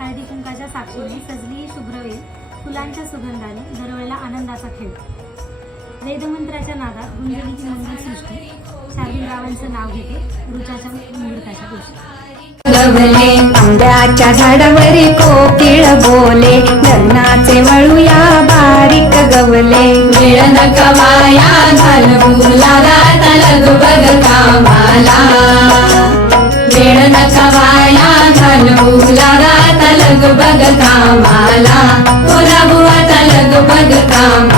हळदी कुंकाच्या साक्षीने सजली शुभ्रवेल, फुलांच्या सुगंधाने दरवळला आनंदाचा खेळ. वेदमंत्राच्या नादात गुंजली ही मंगलसृष्टी, शार्दूलरावांचं नाव घेते रुचाच्या मुहूर्ताच्या गोष्टी. गवले आंब्याच्या झाडावरी कोकिळ बोले, लग्नाचे वळूया बारीक गवले. मिळन कवाया घालवूला तलग बग कामाला, मिळन कवाया घालवूला तलग बग कामाला, बोला बुवा तलग बग कामाला.